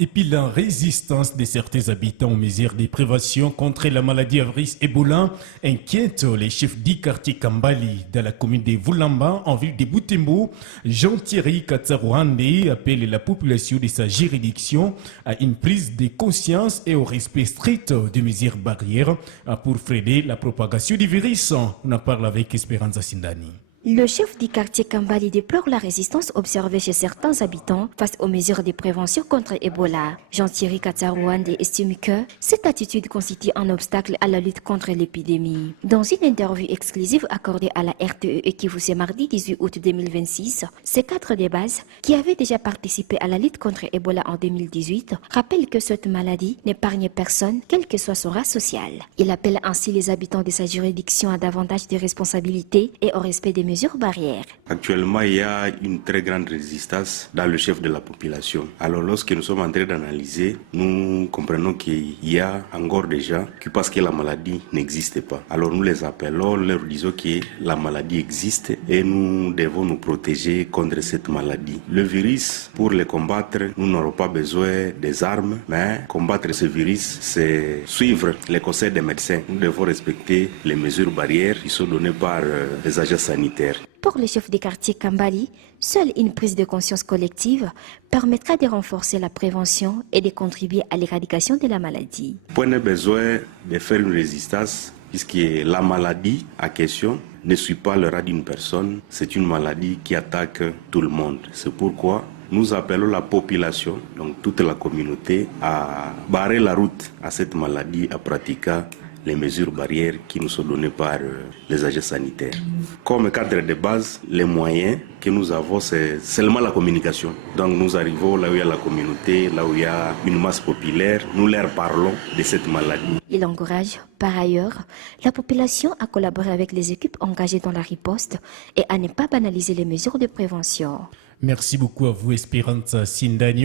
et puis la résistance de certains habitants aux mesures de prévention contre la maladie à virus Ebola inquiète les chefs du quartier Kambali dans la commune de Vulamba en ville de Butembo. Jean-Thierry Katsarouande appelle la population de sa juridiction à une prise de conscience et au respect strict des mesures barrières pour freiner la propagation du virus. On en parle avec Esperanza Sindani. Le chef du quartier Kambali déplore la résistance observée chez certains habitants face aux mesures de prévention contre Ebola. Jean-Thierry Katsarouande estime que cette attitude constitue un obstacle à la lutte contre l'épidémie. Dans une interview exclusive accordée à la RTE et qui vous est mardi 18 août 2026, ces cadres de base, qui avaient déjà participé à la lutte contre Ebola en 2018, rappellent que cette maladie n'épargne personne, quelle que soit son race sociale. Il appelle ainsi les habitants de sa juridiction à davantage de responsabilités et au respect des mesures barrières. Actuellement, il y a une très grande résistance dans le chef de la population. Alors, lorsque nous sommes en train d'analyser, nous comprenons qu'il y a encore des gens qui pensent que la maladie n'existe pas. Alors, nous les appelons, leur disons que la maladie existe et nous devons nous protéger contre cette maladie. Le virus, pour le combattre, nous n'aurons pas besoin des armes, mais combattre ce virus, c'est suivre les conseils des médecins. Nous devons respecter les mesures barrières qui sont données par les agents sanitaires. Pour le chef des quartiers Kambali, seule une prise de conscience collective permettra de renforcer la prévention et de contribuer à l'éradication de la maladie. Point de besoin de faire une résistance puisque la maladie à question ne suit pas le rat d'une personne, c'est une maladie qui attaque tout le monde. C'est pourquoi nous appelons la population, donc toute la communauté, à barrer la route à cette maladie, à pratiquer les mesures barrières qui nous sont données par les agents sanitaires. Comme cadre de base, les moyens que nous avons, c'est seulement la communication. Donc nous arrivons là où il y a la communauté, là où il y a une masse populaire, nous leur parlons de cette maladie. Il encourage, par ailleurs, la population à collaborer avec les équipes engagées dans la riposte et à ne pas banaliser les mesures de prévention. Merci beaucoup à vous, Esperanza Sindani.